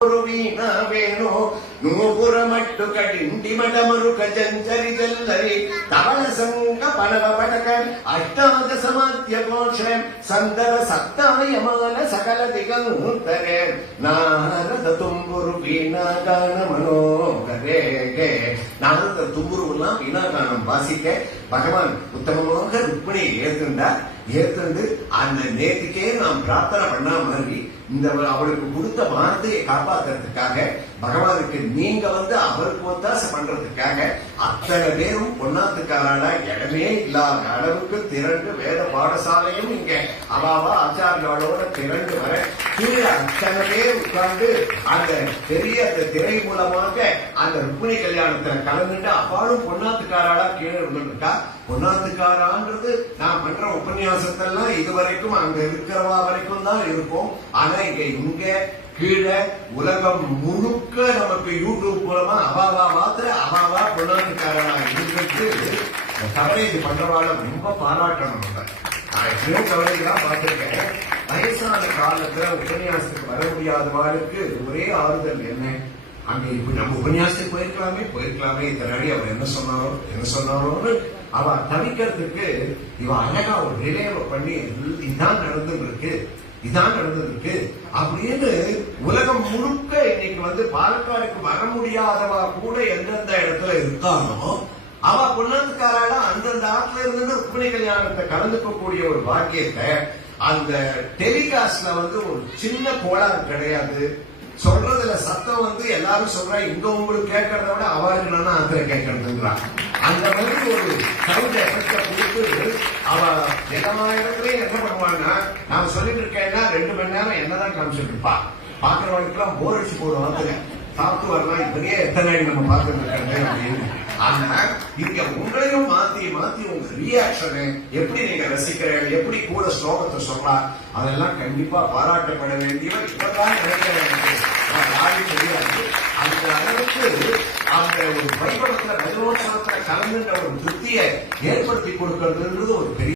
వేణు నూపురమట్టు కటింటి మటమరు కచంచరి జల్లరి తవళ సంగ పడవ పటక అష్టాదశ మాత్య కోశ సందర సప్తాయమాన సకల దిగంతరే నారద తుంబురు வீணாகான மனோகரே நாரத தும்புருவெல்லாம் வீணாகானம் வாசிக்க பகவான் உத்தமமாக ருக்மிணியை ஏத்துண்டு அந்த நேத்துக்கே நாம் பிரார்த்தனை பண்ணா மாதிரி இந்த அவளுக்கு கொடுத்த வார்த்தையை காப்பாத்துறதுக்காக பகவானுக்கு நீங்க அவருக்கு ஒத்தாசை பண்றதுக்காக அத்தனை பேரும் பொன்னாத்துக்காரால இடமே இல்லாத அளவுக்கு திரண்டு வேத பாடசாலையும் இங்க அவாவா ஆச்சாரியோட திரண்டு வர கீழே அத்தனை பேர் உட்கார்ந்து அந்த பெரிய அந்த திரை மூலமாக அந்த ருக்மிணி கல்யாணத்துல கலந்துட்டு அவளும் பொன்னாத்துக்காராளா கீழே இருந்துட்டா பொன்னாத்துக்காரான்றது நான் பண்ற உபன்யாசத்தெல்லாம் இதுவரைக்கும் அங்க இருக்கிறவா வரைக்கும் தான் இருக்கும். ஆனா இங்க கீழே உலகம் முழுக்க நமக்கு யூடியூப் மூலமா அவாவா மாத்திர அவாவா பொன்னாத்துக்காரா இருக்கு கவரேஜ் பண்றவாழ ரொம்ப பாராட்டணும். நான் எத்தனையோ கவலைகளாம் பார்த்திருக்கேன். வயசான காலத்துல உபன்யாசத்துக்கு வர முடியாதவாளுக்கு ஒரே ஆறுதல் என்ன, அங்க இப்ப நம்ம உபன்யாசத்துக்கு போயிருக்கலாமே இத்தனை அவர் என்ன சொன்னாரோன்னு அவ தவிக்கிறதுக்கு இவ அழகா ஒரு ரிலேவ பண்ணி இதான் நடந்துருக்கு அப்படின்னு உலகம் முழுக்க இன்னைக்கு பாலக்காடுக்கு வர முடியாதவா கூட எந்தெந்த இடத்துல இருக்கானோ அவ பொன்னாத்துக்காரால அந்தந்த ஆத்துல இருந்து ருக்மிணி கல்யாணத்தை கலந்துக்கக்கூடிய ஒரு பாக்கியத்தை அந்த டெலிகாஸ்ட்ல ஒரு சின்ன கோளாறு கிடையாது. சொல்றதுல சத்தம் எல்லாரும் சொல்றா, இங்க உங்களுக்கு கேட்கறத விட அவருக்கு நானா ஆத்திர கேட்கறதுங்கிறான். அந்த மாதிரி ஒரு சவுண்ட் எஃபெக்ட கொடுத்து அவ எல்லா இடத்துலயும் என்ன பண்ணுவாங்கன்னா, நான் சொல்லிட்டு இருக்கேன்னா 2 மணி நேரம் என்னதான் காமிச்சிட்டு இருப்பா. பாக்குறவங்களுக்கு எல்லாம் போர் அடிச்சு போடுவாங்க, சாப்பிட்டு வரலாம், இப்படியே எத்தனை நம்ம பார்த்துட்டு இருக்கிறது அப்படின்னு. ஆனா இங்க உங்களையும் மாத்தி உங்க ரியாக்ஷனு எப்படி நீங்க ரசிக்கிறீங்க, எப்படி கூட ஸ்லோகத்தை சொல்லலாம், அதெல்லாம் கண்டிப்பா பாராட்டப்பட வேண்டியவர். இப்பதான் நினைக்கிறேன் தெரியாது அந்த அளவுக்கு அந்த ஒரு வைபவத்துல ரஜோத்சவத்துல கலந்துன்ற ஒரு திருப்தியை ஏற்படுத்தி கொடுக்கறதுன்றது ஒரு பெரிய